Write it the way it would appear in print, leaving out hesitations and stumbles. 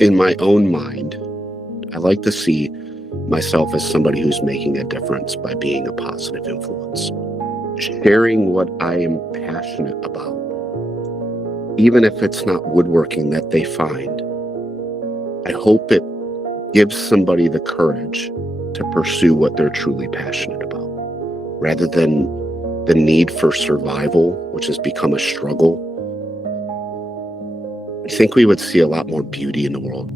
In my own mind, I like to see myself as somebody who's making a difference by being a positive influence, sharing what I am passionate about, even if it's not woodworking that they find. I hope it gives somebody the courage to pursue what they're truly passionate about, rather than the need for survival, which has become a struggle. I think we would see a lot more beauty in the world